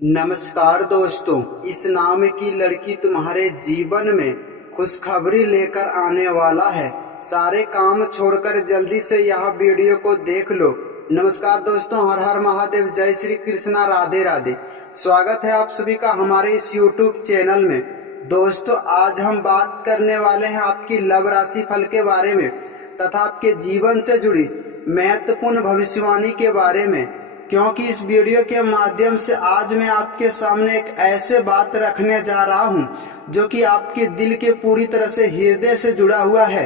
नमस्कार दोस्तों, इस नाम की लड़की तुम्हारे जीवन में खुशखबरी लेकर आने वाला है। सारे काम छोड़कर जल्दी से यह वीडियो को देख लो। नमस्कार दोस्तों, हर हर महादेव, जय श्री कृष्णा, राधे राधे। स्वागत है आप सभी का हमारे इस YouTube चैनल में। दोस्तों, आज हम बात करने वाले हैं आपकी लव राशि फल के बारे में तथा आपके जीवन से जुड़ी महत्वपूर्ण भविष्यवाणी के बारे में, क्योंकि इस वीडियो के माध्यम से आज मैं आपके सामने एक ऐसे बात रखने जा रहा हूं जो कि आपके दिल के पूरी तरह से हृदय से जुड़ा हुआ है।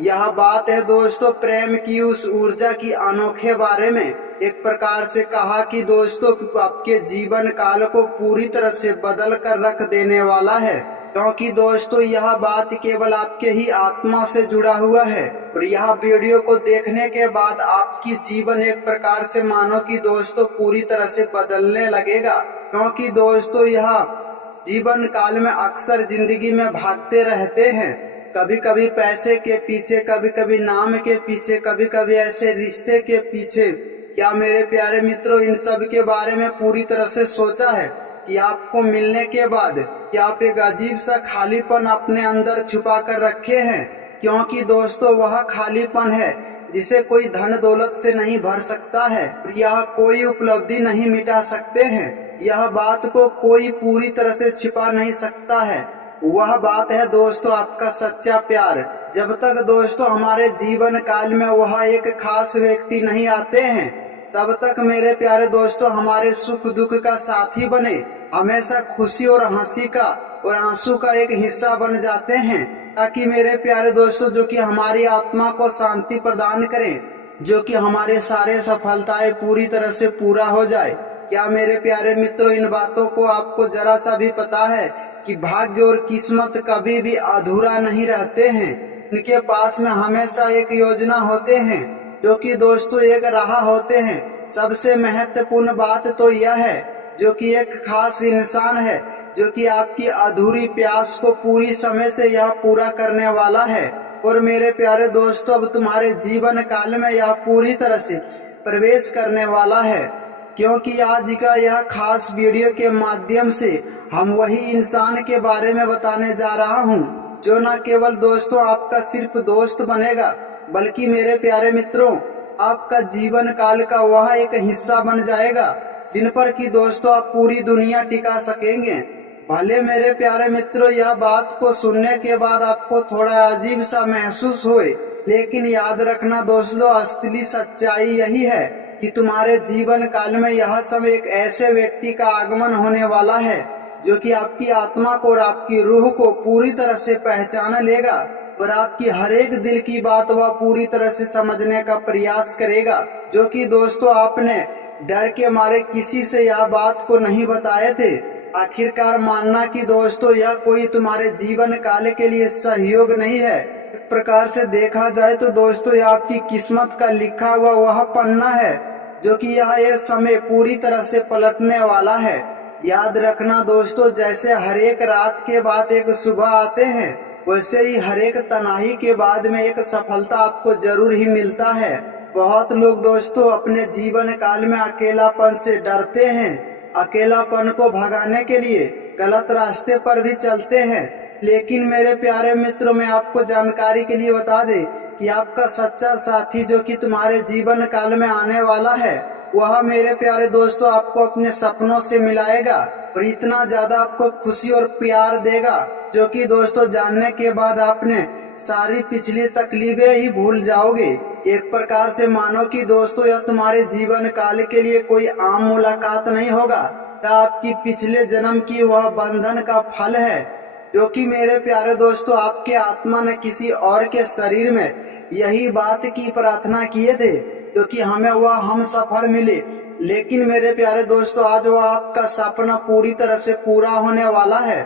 यह बात है दोस्तों प्रेम की उस ऊर्जा की अनोखे बारे में। एक प्रकार से कहा कि दोस्तों आपके जीवन काल को पूरी तरह से बदल कर रख देने वाला है, क्योंकि दोस्तों यह बात केवल आपके ही आत्मा से जुड़ा हुआ है। और यह वीडियो को देखने के बाद आपकी जीवन एक प्रकार से मानो कि दोस्तों पूरी तरह से बदलने लगेगा, क्योंकि दोस्तों यह जीवन काल में अक्सर जिंदगी में भागते रहते हैं, कभी कभी पैसे के पीछे, कभी कभी नाम के पीछे, कभी कभी ऐसे रिश्ते के पीछे। क्या मेरे प्यारे मित्रों, इन सब के बारे में पूरी तरह से सोचा है कि आपको मिलने के बाद क्या आप एक अजीब सा खालीपन अपने अंदर छुपा कर रखे हैं? क्योंकि दोस्तों वह खालीपन है जिसे कोई धन दौलत से नहीं भर सकता है, यह कोई उपलब्धि नहीं मिटा सकते हैं, यह बात को कोई पूरी तरह से छिपा नहीं सकता है। वह बात है दोस्तों आपका सच्चा प्यार। जब तक दोस्तों हमारे जीवन काल में वह एक खास व्यक्ति नहीं आते हैं, तब तक मेरे प्यारे दोस्तों हमारे सुख दुख का साथी बने, हमेशा खुशी और हंसी का और आंसू का एक हिस्सा बन जाते हैं, ताकि मेरे प्यारे दोस्तों जो कि हमारी आत्मा को शांति प्रदान करें, जो कि हमारे सारे सफलताएं पूरी तरह से पूरा हो जाए। क्या मेरे प्यारे मित्रों, इन बातों को आपको जरा सा भी पता है कि भाग्य और किस्मत कभी भी अधूरा नहीं रहते हैं, इनके पास में हमेशा एक योजना होते हैं, जो कि दोस्तों एक राह होते हैं। सबसे महत्वपूर्ण बात तो यह है जो कि एक खास इंसान है जो कि आपकी अधूरी प्यास को पूरी समय से यह पूरा करने वाला है। और मेरे प्यारे दोस्तों अब तुम्हारे जीवन काल में यह पूरी तरह से प्रवेश करने वाला है, क्योंकि आज का यह खास वीडियो के माध्यम से हम वही इंसान के बारे में बताने जा रहा हूं जो न केवल दोस्तों आपका सिर्फ दोस्त बनेगा, बल्कि मेरे प्यारे मित्रों आपका जीवन काल का वह एक हिस्सा बन जाएगा जिन पर कि दोस्तों आप पूरी दुनिया टिका सकेंगे। भले मेरे प्यारे मित्रों यह बात को सुनने के बाद आपको थोड़ा अजीब सा महसूस होए, लेकिन याद रखना दोस्तों असली सच्चाई यही है कि तुम्हारे जीवन काल में यह समय एक ऐसे व्यक्ति का आगमन होने वाला है जो कि आपकी आत्मा को और आपकी रूह को पूरी तरह से पहचान लेगा और आपकी हर एक दिल की बात वह पूरी तरह से समझने का प्रयास करेगा, जो कि दोस्तों आपने डर के मारे किसी से यह बात को नहीं बताए थे। आखिरकार मानना कि दोस्तों यह कोई तुम्हारे जीवन काल के लिए सहयोग नहीं है। एक प्रकार से देखा जाए तो दोस्तों यह आपकी किस्मत का लिखा हुआ वह पन्ना है जो कि यह समय पूरी तरह से पलटने वाला है। याद रखना दोस्तों, जैसे हर एक रात के बाद एक सुबह आते हैं, वैसे ही हर एक तनाही के बाद में एक सफलता आपको जरूर ही मिलता है। बहुत लोग दोस्तों अपने जीवन काल में अकेलापन से डरते हैं, अकेलापन को भगाने के लिए गलत रास्ते पर भी चलते हैं, लेकिन मेरे प्यारे मित्रों मैं आपको जानकारी के लिए बता दें कि आपका सच्चा साथी जो कि तुम्हारे जीवन काल में आने वाला है, वह मेरे प्यारे दोस्तों आपको अपने सपनों से मिलाएगा और इतना ज्यादा आपको खुशी और प्यार देगा जो कि दोस्तों जानने के बाद आपने सारी पिछली तकलीफें ही भूल जाओगे। एक प्रकार से मानो कि दोस्तों यह तुम्हारे जीवन काल के लिए कोई आम मुलाकात नहीं होगा, यह आपकी पिछले जन्म की वह बंधन का फल है, जो कि मेरे प्यारे दोस्तों आपके आत्मा ने किसी और के शरीर में यही बात की प्रार्थना किए थे जो कि हमें वह हम सफर मिले। लेकिन मेरे प्यारे दोस्तों आज वह आपका सपना पूरी तरह से पूरा होने वाला है।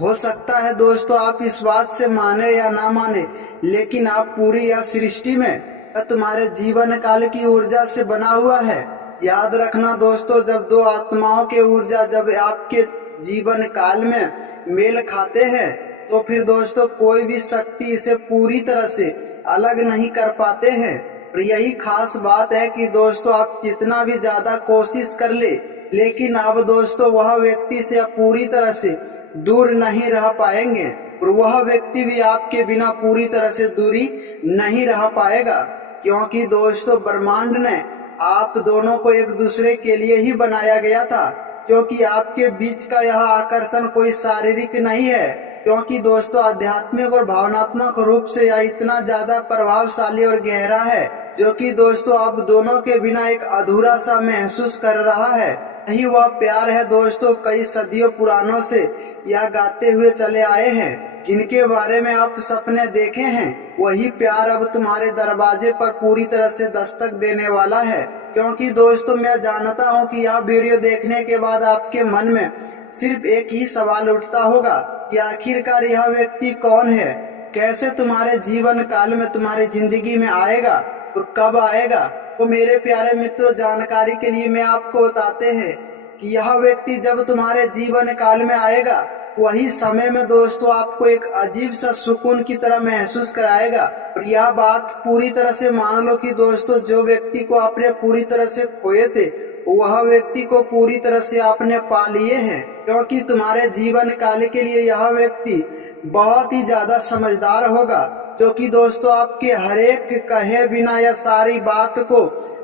हो सकता है दोस्तों आप इस बात से माने या ना माने, लेकिन आप पूरी यह सृष्टि में तुम्हारे जीवन काल की ऊर्जा से बना हुआ है। याद रखना दोस्तों, जब दो आत्माओं के ऊर्जा जब आपके जीवन काल में मेल खाते हैं तो फिर दोस्तों कोई भी शक्ति इसे पूरी तरह से अलग नहीं कर पाते हैं। और यही खास बात है कि दोस्तों आप जितना भी ज्यादा कोशिश कर ले, लेकिन अब दोस्तों वह व्यक्ति से आप पूरी तरह से दूर नहीं रह पाएंगे और वह व्यक्ति भी आपके बिना पूरी तरह से दूरी नहीं रह पाएगा, क्योंकि दोस्तों ब्रह्मांड ने आप दोनों को एक दूसरे के लिए ही बनाया गया था। क्योंकि आपके बीच का यह आकर्षण कोई शारीरिक नहीं है, क्योंकि दोस्तों आध्यात्मिक और भावनात्मक रूप से यह इतना ज्यादा प्रभावशाली और गहरा है, जो कि दोस्तों आप दोनों के बिना एक अधूरा सा महसूस कर रहा है। यही वह प्यार है दोस्तों, कई सदियों पुरानों से यह गाते हुए चले आए हैं, जिनके बारे में आप सपने देखे हैं। वही प्यार अब तुम्हारे दरवाजे पर पूरी तरह से दस्तक देने वाला है। क्योंकि दोस्तों मैं जानता हूं कि यह वीडियो देखने के बाद आपके मन में सिर्फ एक ही सवाल उठता होगा कि आखिरकार यह व्यक्ति कौन है, कैसे तुम्हारे जीवन काल में तुम्हारी जिंदगी में आएगा और कब आएगा। तो मेरे प्यारे मित्रों, जानकारी के लिए मैं आपको बताते हैं कि यह व्यक्ति जब तुम्हारे जीवन काल में आएगा, वही समय में दोस्तों आपको एक अजीब सा सुकून की तरह महसूस कराएगा। और यह बात पूरी तरह से मान लो कि दोस्तों जो व्यक्ति को आपने पूरी तरह से खोए थे, वह व्यक्ति को पूरी तरह से आपने पा लिए हैं। क्योंकि तुम्हारे जीवन काल के लिए यह व्यक्ति बहुत ही ज्यादा समझदार होगा, जो कि दोस्तों आपके हर एक कहे बिना यह सारी बात को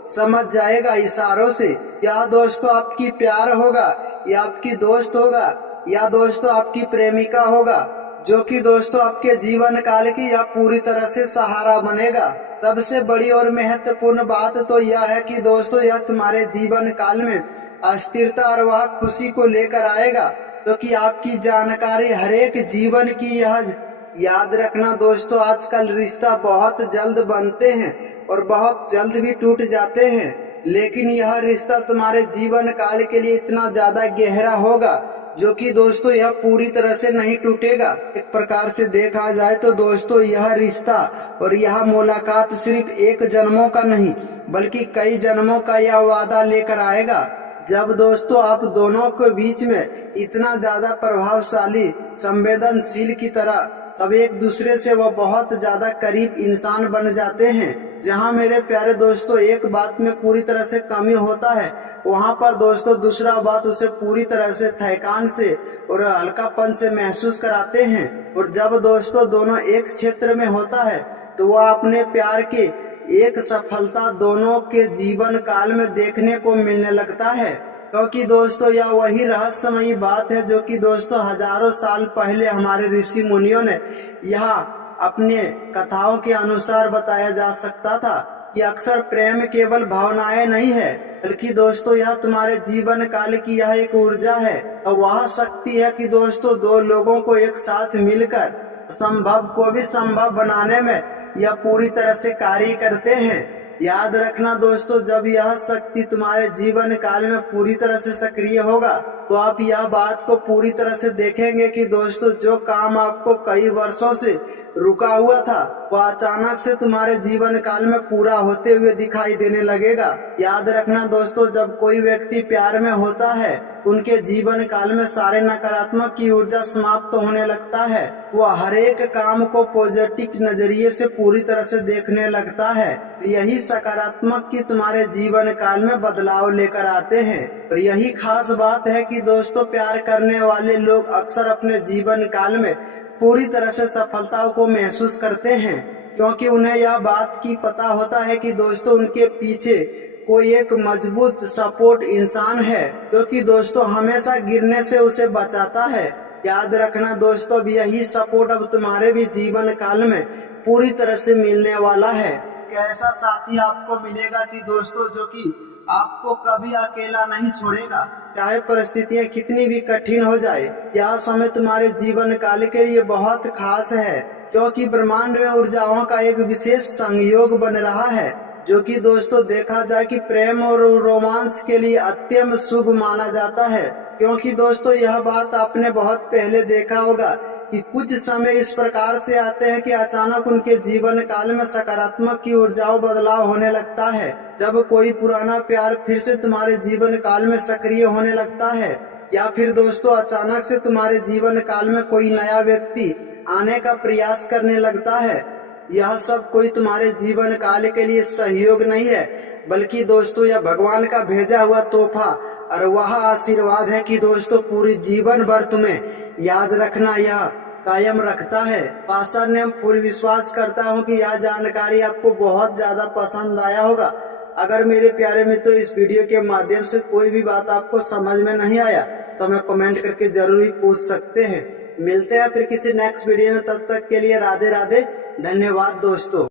समझ जाएगा इशारों से। या दोस्तों आपकी प्यार होगा, या आपकी दोस्त होगा, या दोस्तों आपकी प्रेमिका होगा, जो कि दोस्तों आपके जीवन काल की यह पूरी तरह से सहारा बनेगा। सबसे बड़ी और महत्वपूर्ण बात तो यह है कि दोस्तों यह तुम्हारे जीवन काल में अस्थिरता और वह खुशी को लेकर आएगा, क्योंकि आपकी जानकारी हर एक जीवन की यह याद रखना दोस्तों, आजकल रिश्ता बहुत जल्द बनते हैं और बहुत जल्द भी टूट जाते हैं, लेकिन यह रिश्ता तुम्हारे जीवन काल के लिए इतना ज्यादा गहरा होगा, जो कि दोस्तों यह पूरी तरह से नहीं टूटेगा। एक प्रकार से देखा जाए तो दोस्तों यह रिश्ता और यह मुलाकात सिर्फ एक जन्मों का नहीं बल्कि कई जन्मों का यह वादा लेकर आएगा। जब दोस्तों आप दोनों के बीच में इतना ज्यादा प्रभावशाली, संवेदनशील की तरह तब एक दूसरे से वह बहुत ज्यादा करीब इंसान बन जाते हैं। जहां मेरे प्यारे दोस्तों एक बात में पूरी तरह से कमी होता है, वहां पर दोस्तों दूसरा बात उसे पूरी तरह से थकान से और हल्कापन से महसूस कराते हैं। और जब दोस्तों दोनों एक क्षेत्र में होता है, तो वह अपने प्यार के एक सफलता दोनों के जीवन काल में देखने को मिलने लगता है। क्योंकि दोस्तों यह वही रहस्यमयी बात है, जो कि दोस्तों हजारों साल पहले हमारे ऋषि मुनियों ने यहाँ अपने कथाओं के अनुसार बताया जा सकता था कि अक्सर प्रेम केवल भावनाएं नहीं है, बल्कि दोस्तों यह तुम्हारे जीवन काल की यह एक ऊर्जा है और वह शक्ति है कि दोस्तों दो लोगों को एक साथ मिलकर संभव को भी संभव बनाने में यह पूरी तरह से कार्य करते हैं। याद रखना दोस्तों, जब यह शक्ति तुम्हारे जीवन काल में पूरी तरह से सक्रिय होगा, तो आप यह बात को पूरी तरह से देखेंगे कि दोस्तों जो काम आपको कई वर्षों से रुका हुआ था, वह अचानक से तुम्हारे जीवन काल में पूरा होते हुए दिखाई देने लगेगा। याद रखना दोस्तों, जब कोई व्यक्ति प्यार में होता है, उनके जीवन काल में सारे नकारात्मक की ऊर्जा समाप्त होने लगता है। वह हर एक काम को पॉजिटिव नजरिए से पूरी तरह से देखने लगता है। यही सकारात्मक की तुम्हारे जीवन काल में बदलाव लेकर आते हैं। और यही खास बात है कि दोस्तों प्यार करने वाले लोग अक्सर अपने जीवन काल में पूरी तरह से सफलताओं को महसूस करते हैं, क्योंकि उन्हें यह बात की पता होता है कि दोस्तों उनके पीछे कोई एक मजबूत सपोर्ट इंसान है, जो कि दोस्तों हमेशा गिरने से उसे बचाता है। याद रखना दोस्तों, यही सपोर्ट अब तुम्हारे भी जीवन काल में पूरी तरह से मिलने वाला है। कैसा साथी आपको मिलेगा कि दोस्तों जो कि आपको कभी अकेला नहीं छोड़ेगा, चाहे परिस्थितियां कितनी भी कठिन हो जाए। यह समय तुम्हारे जीवन काल के लिए बहुत खास है, क्योंकि ब्रह्मांड में ऊर्जाओं का एक विशेष संयोग बन रहा है, जो कि दोस्तों देखा जाए कि प्रेम और रोमांस के लिए अत्यंत शुभ माना जाता है। क्योंकि दोस्तों यह बात आपने बहुत पहले देखा होगा कि कुछ समय इस प्रकार से आते हैं कि अचानक उनके जीवन काल में सकारात्मक की ऊर्जाओं बदलाव होने लगता है। जब कोई पुराना प्यार फिर से तुम्हारे जीवन काल में सक्रिय होने लगता है, या फिर दोस्तों अचानक से तुम्हारे जीवन काल में कोई नया व्यक्ति आने का प्रयास करने लगता है। यह सब कोई तुम्हारे जीवन काल के लिए सहयोग नहीं है, बल्कि दोस्तों यह भगवान का भेजा हुआ तोहफा और वह आशीर्वाद है कि दोस्तों पूरी जीवन भर तुम्हें याद रखना यह कायम रखता है। आशा ने हम पूरी विश्वास करता हूं कि यह जानकारी आपको बहुत ज्यादा पसंद आया होगा। अगर मेरे प्यारे मित्रों इस वीडियो के माध्यम से कोई भी बात आपको समझ में नहीं आया तो हमें कमेंट करके जरूर ही पूछ सकते हैं। मिलते हैं फिर किसी नेक्स्ट वीडियो में, तब तक के लिए राधे राधे, धन्यवाद दोस्तों।